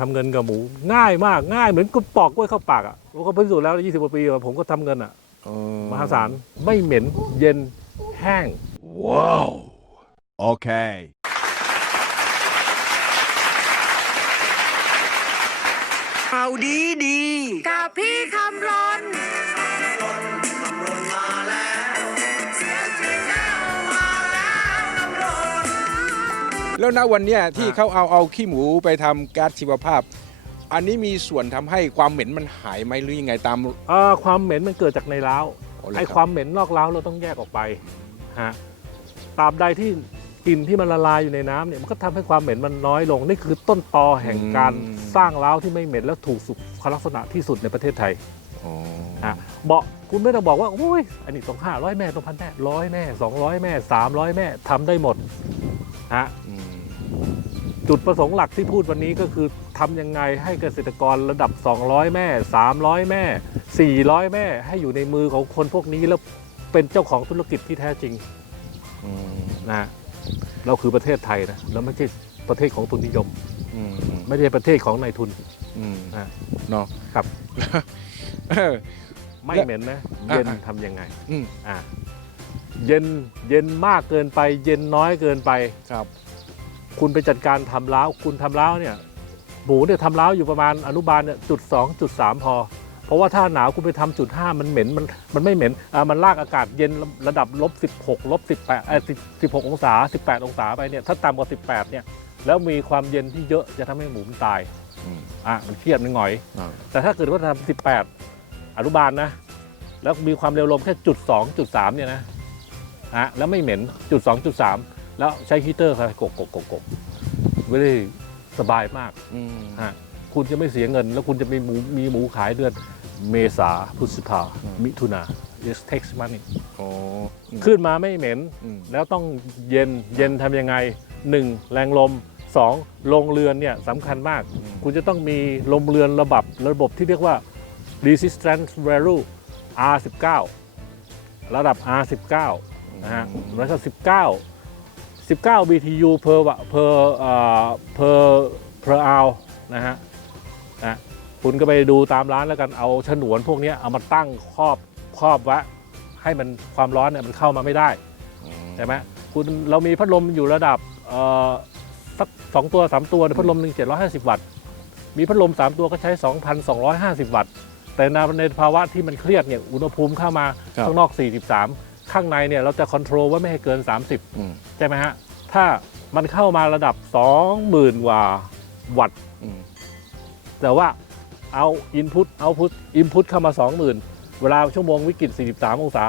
ทำเงินกับหมู ง่ายมากง่ายเหมือนกุปอกกล้วยเข้าปากอะผมก็พิสูจน์แล้ว20กว่าปีอะผมก็ทำเงินอะเออมหาศาลไม่เหม็นเย็นแห้ง Wow. Okay. ข่าวดีดี กับพี่คำรน แล้วณวันเนี้ยที่อะเขาเอาเอาขี้หมูไปทำก๊าซชีวภาพ อันนี้มีส่วนทำให้ความเหม็นมันหายไหมหรือยังไงตาม เอ่อความเหม็นมันเกิดจากในเล้าอ๋อเหรอไอ้ครับความเหม็นนอกเล้าเราต้องแยกออกไปฮะตราบใดที่กลิ่นที่มันละลายอยู่ในน้ำเนี่ยมันก็ทำให้ความเหม็นมันน้อยลงนี่คือต้นตอแห่งการสร้างเล้าที่ไม่เหม็นและถูกสุขลักษณะที่สุดในประเทศไทยอ๋อฮะบอกคุณไม่ต้องบอกว่าโอ้ยอันนี้ต้องห้าร้อยแม่ต้องพันแม่ร้อยแม่สองร้อยแม่สามร้อยแม่ทำได้หมดฮะอืม จุดประสงค์หลักที่พูดวันนี้ก็คือทำยังไงให้เกษตรกรระดับ 200 แม่ 300 แม่ 400 แม่ ให้อยู่ในมือของคนพวกนี้แล้วเป็นเจ้าของธุรกิจที่แท้จริงอืมนะฮะเราคือประเทศไทยนะแล้วไม่ใช่ประเทศของทุนนิยมอืมไม่ใช่ประเทศของนายทุนอืมฮะเนาะครับเออไม่และเหม็นนะอะเย็นอะทำยังไงอืมอะเย็นเย็นมากเกินไป เย็นน้อยเกินไปครับ คุณไปจัดการทำล้าวคุณทำล้าวเนี่ยหมูเนี่ยทำล้าวอยู่ประมาณอนุบาลเนี่ยจุดสองจุดสามพอ เพราะว่าถ้าหนาวคุณไปทำจุดห้ามันเหม็นมันมันไม่เหม็นอ่ามันลากอากาศเย็นระดับลบสิบหกลบสิบแปดเออสิบหกองศาสิบแปดองศาไปเนี่ยถ้าต่ำกว่าสิบแปดเนี่ยแล้วมีความเย็นที่เยอะจะทำให้หมูมันตายอืมอะมันเครียดมันหงอย อ่าแต่ถ้าเกิดว่าทำสิบแปดอนุบาลนะ แล้วมีความเร็วลมแค่จุดสองจุดสามเนี่ยนะฮะแล้วไม่เหม็นจุดสองจุดสาม แล้วใช้ฮีเตอร์ครับกกกกกกไม่ได้สบายมากอืมฮะคุณจะไม่เสียเงิน แล้วคุณจะมีหมูมีหมูขายเดือนเมษาพฤษภาอืมมิถุนา it takes money อ๋ออืมขึ้นมาไม่เหม็น อืมแล้วต้องเย็นเย็นทำยังไงหนึ่งแรงลมสองโรงเรือนเนี่ยสำคัญมากอืมคุณจะต้องมีลมเรือนระบบระบบที่เรียกว่า resistance value R19 ระดับ R19 นะฮะแล้วก็19 19 BTU per wa- per เอ่อ per per hour นะฮะนะคุณก็ไปดูตามร้านแล้วกันเอาฉนวนพวกเนี้ยเอามาตั้งครอบครอบไว้ให้มันความร้อนเนี่ยมันเข้ามาไม่ได้ใช่ไหมคุณเรามีพัดลมอยู่ระดับเอ่อสักสองตัวสามตัวพัดลมหนึ่งเจ็ดร้อยห้าสิบวัตต์ มีพัดลมสามตัวก็ใช้สองพันสองร้อยห้าสิบวัตต์ แต่ในในภาวะที่มันเครียดเนี่ยอุณหภูมิเข้ามาครับข้างนอก43 ข้างในเนี่ยเราจะคอนโทรลไว้ไม่ให้เกิน30อืมใช่ไหมฮะ ถ้ามันเข้ามาระดับ 20,000กว่าวัตต์ อืมแต่ว่าเอาอินพุตเอาพุตอินพุตเข้ามา 20,000 เวลาชั่วโมงวิกฤต 43 องศา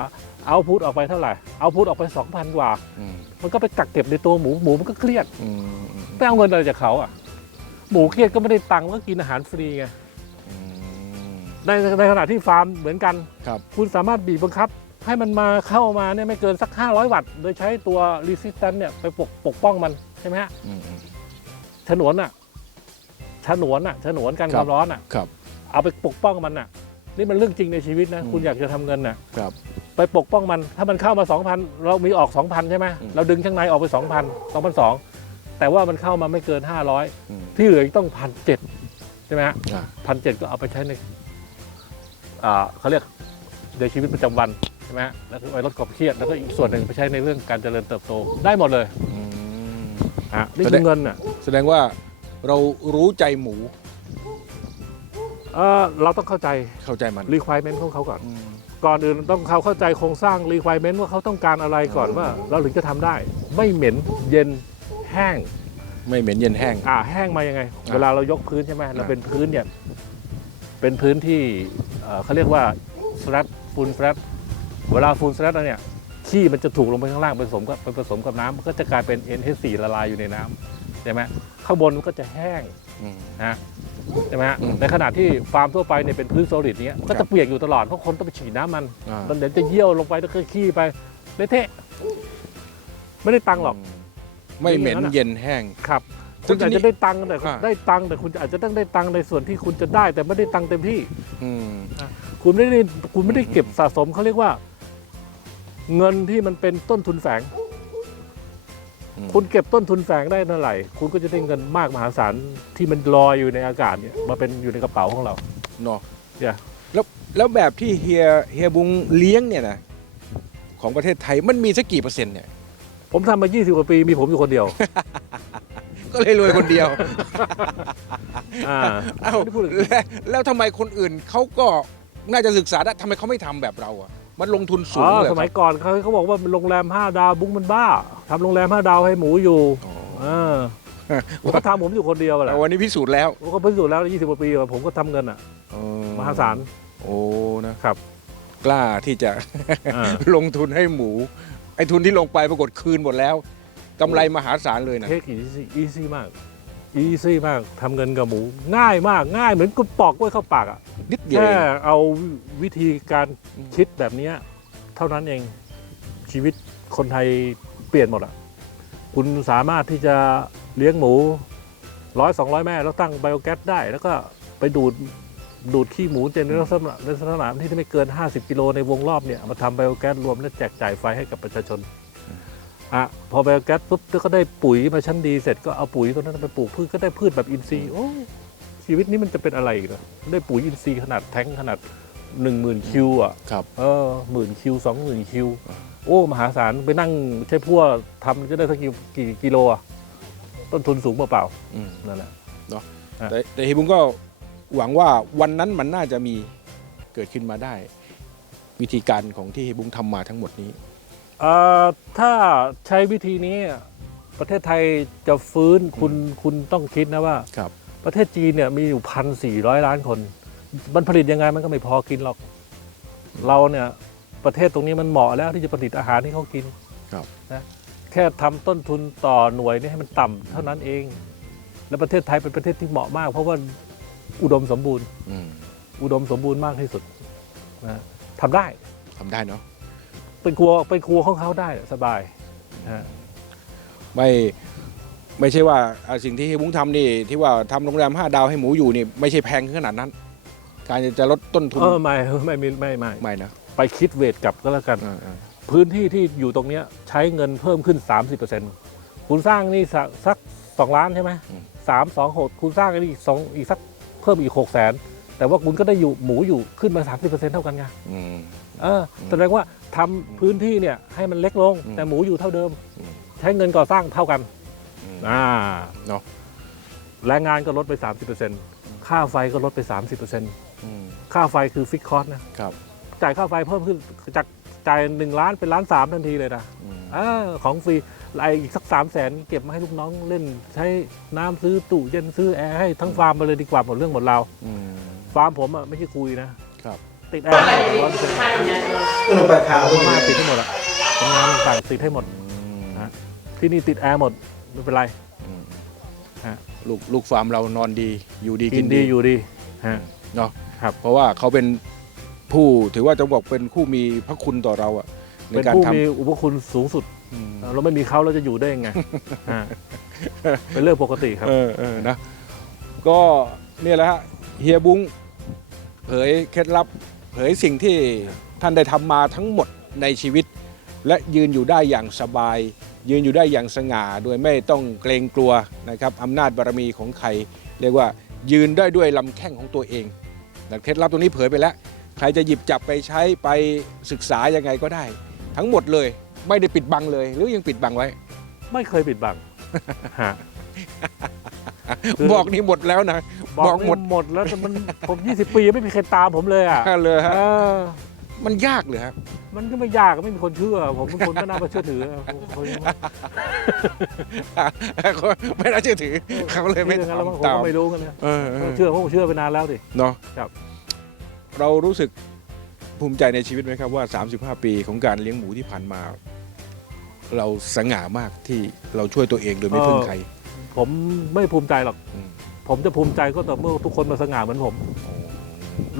เอาพุตออกไปเท่าไหร่เอาพุตออกไป 2,000 กว่า อืมมันก็ไปกักเก็บในตัวหมูหมูมันก็เครียดอืมอืมไปเอาเงินอะไรจากเขาอะหมูเครียดก็ไม่ได้ตังค์มันก็กินอาหารฟรีไง อืม ในในขณะที่ฟาร์มเหมือนกัน ครับ คุณสามารถบีบบังคับ ให้มันมาเข้ามาเนี่ยไม่เกินสัก 500 วัตต์ โดยใช้ตัว resistance เนี่ยไปปกปกป้องมันใช่ไหมฮะอืมอืมฉนวนอะฉนวนอะฉนวนกันคครับวามร้อนอะครับ เอาไปปกป้องมันอะ นี่มันเรื่องจริงในชีวิตนะอืมคุณอยากจะทำเงินน่ะครับ ไปปกป้องมัน ถ้ามันเข้ามา 2,000 เรามีออก 2,000 ใช่ไหมอืมเราดึงข้างในออกไป 2,000 2,200 แต่ว่ามันเข้ามาไม่เกิน 500อืมที่เหลืออีกต้องพันเจ็ดใช่ไหมฮะอ่าพันเจ็ดก็เอาไปใช้ในอ่าเขาเรียกในชีวิตประจำวัน ใช่ไหมฮะแล้วก็ไปลดความเครียดแล้วก็อีกส่วนหนึ่งไปใช้ในเรื่องการเจริญเติบโตได้หมดเลยอืมฮะนี่แสดคืองเงินอะแสดงว่าเรารู้ใจหมูเอ่อเราต้องเข้าใจ เข้าใจมัน requirement ของเขาก่อน อืม ก่อนอื่นต้องเขาเข้าใจโครงสร้าง requirement ว่าเขาต้องการอะไรก่อนว่า เราถึงจะทำได้ ไม่เหม็นเย็นแห้ง ไม่เหม็นเย็นแห้ง อ่าแห้งมายังไงอ่าเวลาเรายกพื้นใช่ไหมเราอ่าเป็นพื้นเนี่ยเป็นพื้นที่เอ่อเขาเรียกว่า flat ฟูล flat เวลาฟูล flat แล้วเนี่ยขี้มันจะถูกลงไปข้างล่างผสมกับไปผสมกับน้ำมันก็จะกลายเป็น NH4 ละลายอยู่ในน้ำใช่ไหมข้างบนมันก็จะแห้งอืมนะใช่ไหมฮะอืมในขณะที่ฟาร์มทั่วไปเนี่ยเป็นพื้นโซลิดเนี้ยมันก็ครัจะบเปียกอยู่ตลอดเพราะคนต้องไปฉีดน้ำมันอ่ามันเดี๋ยวจะเยี่ยวลงไปแล้วก็ขี้ไปเละเทะไม่ได้ตังค์หรอกมไม่เหม็นเย็นแห้งครับซึ่คุงณอาจทีนี้จะได้ตังค์แต่อ่าได้ตังค์แต่คุณอาจจะต้องได้ตังค์ในส่วนที่คุณจะได้ แต่ไม่ได้ตังค์เต็มที่อืมคุณไม่ได้คุณไม่ได้เก็บสะสมเขาเรียกว่า เงินที่มันเป็นต้นทุนแฝงอืมคุณเก็บต้นทุนแฝงได้เท่าไหร่คุณก็จะได้เงินมากมหาศาลที่มันลอยอยู่ในอากาศเนี่ยมาเป็นอยู่ในกระเป๋าของเราเนาะเนี่ยแล้วแล้วแบบที่เฮียเฮียบุงเลี้ยงเนี่ยนะของประเทศไทยมันมีสักกี่เปอร์เซ็นต์เนี่ย ผมทำมา 20 กว่าปีมีผมอยู่คนเดียว ก็เลยรวยคนเดียวอ่าเอ้าไม่ได้พูดถึงแล้วแล้วทำไมคนอื่นเขาก็น่าจะศึกษาได้ทำไมเขาไม่ทำแบบเราอะ มันลงทุนสูอ๋งอเลยสมัยก่อนเขาเขาบอกว่าโรงแรม5ดาวบุ้งมันบ้าทำโรงแรม5ดาวให้หมูอยู่อ๋อเออผมก็ทำผมอยู่คนเดียวแหละวันนี้พิสูจน์แล้วผมก็พิสูจน์แล้ว20กว่าปีอะผมก็ทำเงินอะมหาศาลโอ้นะครับ กล้าที่จะอ่าลงทุนให้หมู ไอ้ทุนที่ลงไปปรากฏคืนหมดแล้วกำไรมหาศาลเลยนะเทคอีซี่อีซี่มาก อีซี่มากทำเงินกับหมู ง่ายมากง่ายเหมือนกุปอกกล้วยเข้าปากอะนิดเดียวแค่เองเอาวิธีการคิดแบบเนี้ยเท่านั้นเองชีวิตคนไทยเปลี่ยนหมดอะคุณสามารถที่จะเลี้ยงหมูร้อยสองร้อยแม่แล้วตั้งไบโอแก๊สได้ แล้วก็ไปดูดดูดขี้หมูในลักษณะในลักษณะที่ไม่เกิน 50 กิโลในวงรอบเนี่ยเอามาทำไบโอแก๊สรวมและแจกจ่ายไฟให้กับประชาชน อะพอไบโอแก๊สปุ๊บก็ได้ปุ๋ยมาชั้นดีเสร็จก็เอาปุ๋ยตัวนั้นไปปลูกพืชก็ได้พืชแบบอินทรีย์โอ้ชีวิตนี้มันจะเป็นอะไรอีกเหรอได้ปุ๋ยอินทรีย์ขนาดแท้งขนาดหนึ่งหมื่นคิวอะครับเออหมื่นคิวสองหมื่นคิว โอ้ มหาศาลไปนั่งใช้พั่วทำจะได้สักกี่กี่กิโลอะต้นทุนสูงเปล่าอืมๆนั่นแหละแต่แต่เฮียบุงก็หวังว่าวันนั้นมันน่าจะมีเกิดขึ้นมาได้ วิธีการของที่เฮียบุงทำมาทั้งหมดนี้เอ่อ ถ้าใช้วิธีนี้ประเทศไทยจะฟื้นคุณคุณต้องคิดนะว่าครับประเทศจีนเนี่ยมีอยู่พันสี่ร้อยล้านคน มันผลิตยังไงมันก็ไม่พอกินหรอก เราเนี่ยประเทศตรงนี้มันเหมาะแล้วที่จะผลิตอาหารที่เขากินครับนะแค่ทำต้นทุนต่อหน่วยนี่ให้มันต่ำเท่านั้นเอง และประเทศไทยเป็นประเทศที่เหมาะมาก เพราะว่าอุดมสมบูรณ์อืมอุดมสมบูรณ์มากที่สุดนะทำได้ทำได้เนาะ เป็นครัวเป็นครัวของเขาได้สบายนะไม่ไม่ใช่ว่าอ่าสิ่งที่เฮียบุงทำนี่ที่ว่าทำโรงแรมห้าดาวให้หมูอยู่นี่ไม่ใช่แพงขนาดนั้น การจะลดต้นทุนเออไม่ไม่ไม่ไม่ไม่ไม่นะไปคิดเวทกลับก็แล้วกันอ่าอ่าพื้นที่ที่อยู่ตรงเนี้ยใช้เงินเพิ่มขึ้น 30%คุณสร้างนี่สักสักสองล้านใช่ไหมสามสองหกคุณสร้างอันนี้อีกสองอีกสักเพิ่มอีกหกแสนแต่ว่าคุณก็ได้อยู่หมูอยู่ขึ้นมา 30%เท่ากันไงอืมเออแสดงว่า ทำพื้นที่เนี่ยให้มันเล็กลง อืมแต่หมูอยู่เท่าเดิม อืม ใช้เงินก่อสร้างเท่ากันอืม อ่าเนาะแรงงานก็ลดไป 30%ค่าไฟก็ลดไป 30%อืมค่าไฟคือฟิกคอสนะ ครับจ่ายค่าไฟเพิ่มขึ้นจากจ่ายหนึ่งล้านเป็นล้านสามทันทีเลยนะอืมเออของฟรีไออีกสักสามแสนเก็บมาให้ลูกน้องเล่น ใช้น้ำซื้อตู้เย็นซื้อแอร์ให้ทั้งฟาร์มมาเลยดีกว่าหมดเรื่องหมดราวอืมฟาร์มผมอะไม่ใช่คุยนะครับ ติดแอร์ร้อยเปอร์เซ็นต์มาติดให้หมดอะทำงานต่างๆติดให้หมดอืมฮะที่นี่ติดแอร์หมดไม่เป็นไรอืมฮะลูกลูกฟาร์มเรานอนดีอยู่ดีกิกินนดีดีอยู่ดีฮะเนาะครับเพราะว่าเขาเป็นผู้ถือว่าจะบอกเป็นผู้มีพระคุณต่อเราอะในเป็นการผู้ทำมีอุปคุณสูงสุดอืมเราไม่มีเขาเราจะอยู่ได้ยังไงฮะเป็นเรื่องปกติครับเออเออนะก็เนี่ยแหละฮะเฮียบุ้งเผยเคล็ดลับ เผยสิ่งที่ท่านได้ทำมาทั้งหมดในชีวิต และยืนอยู่ได้อย่างสบาย ยืนอยู่ได้อย่างสง่า โดยไม่ต้องเกรงกลัวนะครับอำนาจบารมีของใคร เรียกว่ายืนได้ด้วยลำแข้งของตัวเองแต่เคล็ดลับตรงนี้เผยไปแล้ว ใครจะหยิบจับไปใช้ไปศึกษายังไงก็ได้ ทั้งหมดเลยไม่ได้ปิดบังเลย หรือยังปิดบังไว้ ไม่เคยปิดบังฮะ บอกนี่หมดแล้วนะบอกหมดหมดแล้วแต่มันผม 20 ปียังไม่มีใครตามผมเลยอะเลยฮะเออมันยากเลยครับมันก็ไม่ยากไม่มีคนเชื่อ ผมเป็นคนไม่น่ามาเชื่อถือผมผมยังไม่น่าเชื่อถือเขาเลยไม่เชื่อกันแล้วบางคนทำตามก็ไม่รู้กันนะเออเออเชื่อเพราะผมเชื่อไปนานแล้วดิเนาะครับ เรารู้สึกภูมิใจในชีวิตไหมครับว่า 35 ปีของการเลี้ยงหมูที่ผ่านมา เราสง่ามากที่เราช่วยตัวเองโดยไม่พึ่งใคร ผมไม่ภูมิใจหรอก อืมผมจะภูมิใจก็ต่อเมื่อทุกคนมาสง่าเหมือนผม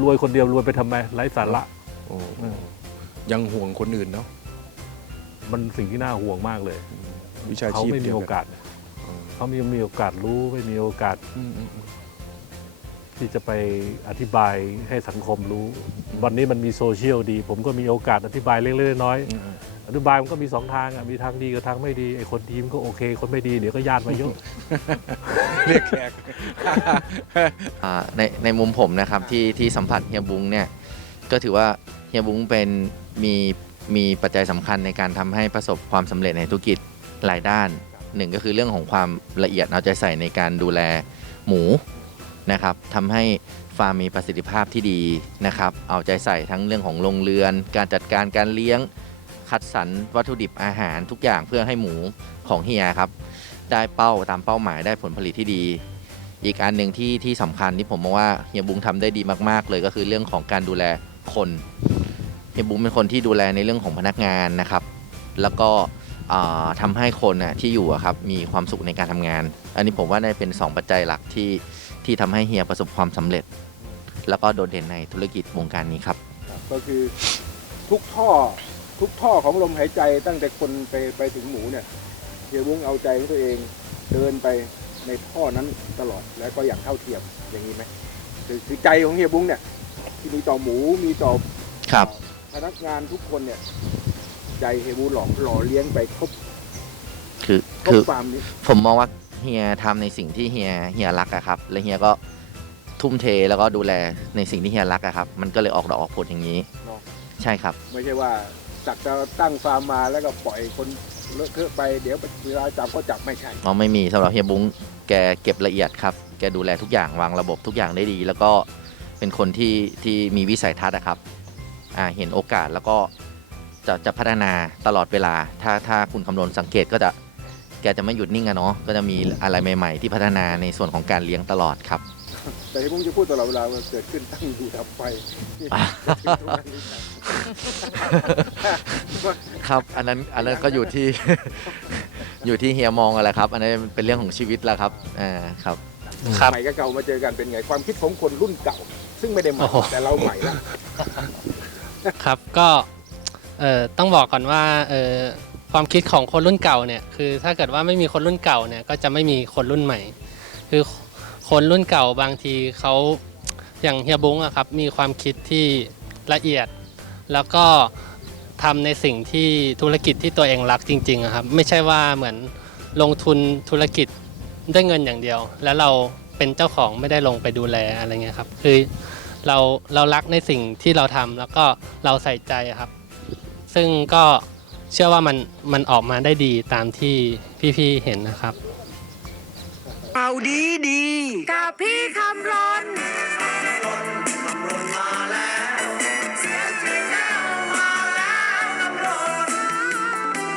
รวยคนเดียวรวยไปทำไมไร้สาระโอ้อืมยังห่วงคนอื่นเนาะมันสิ่งที่น่าห่วงมากเลย วิชาเขาชีพไม่มีดียวโอกาส เขาไม่มีโอกาสรู้ไม่มีโอกาสอืมอืมอืมที่จะไปอธิบายให้สังคมรู้ วันนี้มันมีโซเชียลดี ผมก็มีโอกาสอธิบายเล็กๆน้อยอืม ๆอธิบายมันก็มีสองทางอะมีทางดีกับทางไม่ดีไอ้คนดีมันก็โอเค คนไม่ดีเดี๋ยวก็ญาติมาเยอะเรียกแขกอ่าในในมุมผมนะครับที่ที่สัมผัสเฮียบุ้งเนี่ยก็ถือว่าเฮียบุ้งเป็นมีมีปัจจัยสำคัญในการทำให้ประสบความสำเร็จในธุรกิจหลายด้านหนึ่งก็คือเรื่องของความละเอียดเอาใจใส่ในการดูแลหมูนะครับทำให้ฟาร์มมีประสิทธิภาพที่ดีนะครับ เอาใจใส่ทั้งเรื่องของโรงเรือน การจัดการการเลี้ยง คัดสรรวัตถุดิบอาหารทุกอย่างเพื่อให้หมูของเฮียครับ ได้เป้าตามเป้าหมายได้ผลผลิตที่ดี อีกอันหนึ่งที่ที่สำคัญที่ผมมองว่าเฮียบุ้งทำได้ดีมากๆ เลยก็คือเรื่องของการดูแลคนเฮียบุ้งเป็นคนที่ดูแลในเรื่องของพนักงานนะครับ แล้วก็อ่าทำให้คนน่ะที่อยู่อะครับมีความสุขในการทำงาน อันนี้ผมว่าได้เป็น 2 ปัจจัยหลักที่ที่ทำให้เฮียประสบความสำเร็จ แล้วก็โดดเด่นในธุรกิจวงการนี้ครับ ก็คือทุกท่อ ทุกท่อของลมหายใจตั้งแต่คนไปไปถึงหมูเนี่ยเฮียบุ้งเอาใจของตัวเองเดินไปในท่อนั้นตลอดแล้วก็อย่างเท่าเทียมอย่างนี้ไหมคือคือใจของเฮียบุ้งเนี่ย ที่มีต่อหมูมีต่อครับ พนักงานทุกคนเนี่ย ใจเฮียบุ้งหล่อหล่อเลี้ยงไปครบคือครบคือฟาร์มนี้ผมมองว่าเฮียทำในสิ่งที่เฮียเฮียรักอะครับ และเฮียก็ทุ่มเทแล้วก็ดูแลในสิ่งที่เฮียรักอะครับ มันก็เลยออกดอกออกผลอย่างนี้ เนาะใช่ครับ ไม่ใช่ว่า จักจะตั้งฟาร์มมาแล้วก็ปล่อยคนเลอะเทอะไปเดี๋ยวเวลาจับก็จับไม่ใช่ อ๋อไม่มีสำหรับเฮียบุ้งแกเก็บละเอียดครับ แกดูแลทุกอย่างวางระบบทุกอย่างได้ดี แล้วก็เป็นคนที่ที่มีวิสัยทัศน์อะครับอ่าเห็นโอกาสแล้วก็จะจะพัฒนาตลอดเวลา ถ้าถ้าคุณคำนวณสังเกตก็จะ แกจะไม่หยุดนิ่งอะเนาะก็จะมีอะไรใหม่ๆ ที่พัฒนาในส่วนของการเลี้ยงตลอดครับ แต่ที่ผมจะพูดตลอดเวลาว่าเกิดขึ้นตั้งอยู่ดับไฟครับอันนั้นอันนั้นก็อยู่ที่อยู่ที่เฮียมองอะไรครับ อันนั้นเป็นเรื่องของชีวิตแล้วครับอ่าครับครับใหม่กับเก่ามาเจอกันเป็นไงความคิดของคนรุ่นเก่า ซึ่งไม่ได้ใหม่โอ้โหแต่เราใหม่ละครับก็เอ่อต้องบอกก่อนว่าเอ่อ ความคิดของคนรุ่นเก่าเนี่ยคือถ้าเกิดว่าไม่มีคนรุ่นเก่าเนี่ยก็จะไม่มีคนรุ่นใหม่ คือคนรุ่นเก่าบางทีเขาอย่างเฮียบุ้งอะครับมีความคิดที่ละเอียด แล้วก็ทำในสิ่งที่ธุรกิจที่ตัวเองรักจริงๆครับไม่ใช่ว่าเหมือนลงทุนธุรกิจด้วยเงินอย่างเดียว แล้วเราเป็นเจ้าของไม่ได้ลงไปดูแลอะไรเงี้ยครับคือเราเรารักในสิ่งที่เราทำแล้วก็เราใส่ใจครับ ซึ่งก็ เชื่อว่ามันมันออกมาได้ดีตามที่พี่ๆเห็นนะครับข่าวดีดีกับพี่คำรน